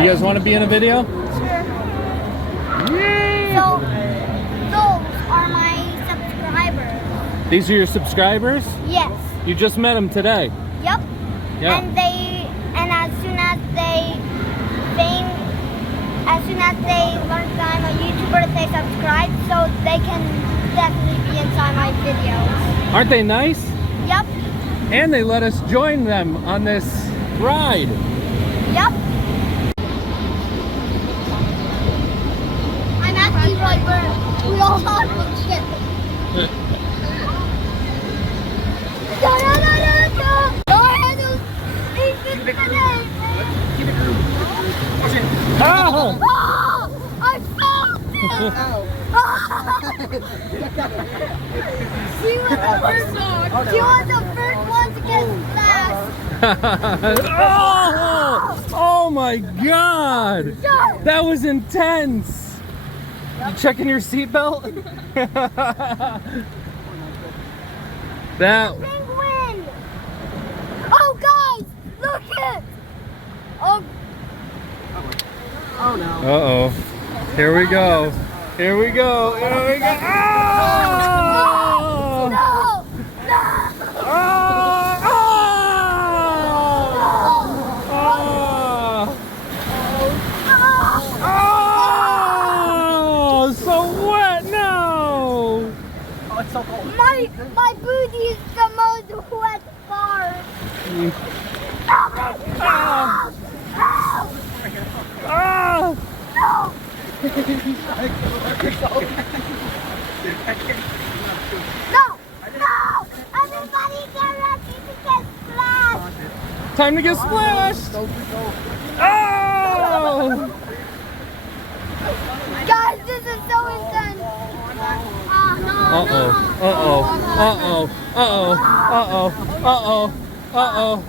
You guys want to be in a video? Sure. Yay! So, those are my subscribers. These are your subscribers? Yes. You just met them today. Yep. Yeah. And as soon as they learn that I'm a YouTuber, they subscribe, so they can definitely be inside my videos. Aren't they nice? Yep. And they let us join them on this ride. Yep. I'm actually right where we all are. Oh! Oh, I fell! She was the first one to get smashed. Oh my God! That was intense! You checking your seatbelt? That. Penguin! Oh, guys! Look it! Oh. Oh no. Uh-oh. Here we go. Here we go. Here we go. Oh! No! No! Oh! Oh! So wet now. Oh, it's so cold. My booty is the most wet part. Stop it! Ah! Ah! No! No! No! Everybody get ready to get splashed! Time to get splashed. Oh! Guys, this is so intense! Oh, no, Uh-oh. Uh-oh. Uh-oh. Uh-oh. Uh-oh. Uh-oh. Uh-oh.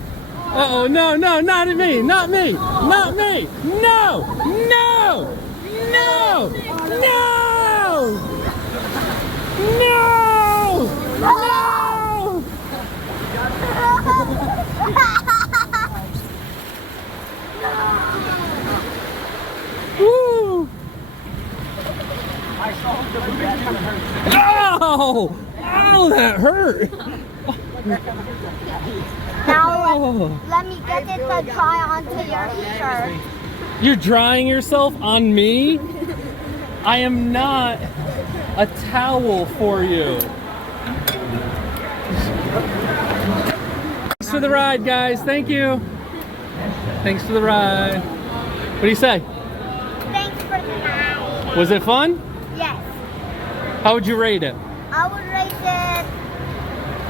Uh-oh. No, no, not me. Not me. Not me. No! No! No! No! No! No! Woo! Ow! Ow, that hurt! Now, let me get it to try onto your shirt. You're drying yourself on me? I am not a towel for you. Thanks for the ride, guys. Thank you. Thanks for the ride. What do you say? Thanks for the ride. Was it fun? Yes. How would you rate it? I would rate it,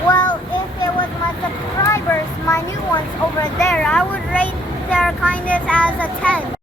well, if it was my subscribers, my new ones over there, I would rate their kindness as a 10.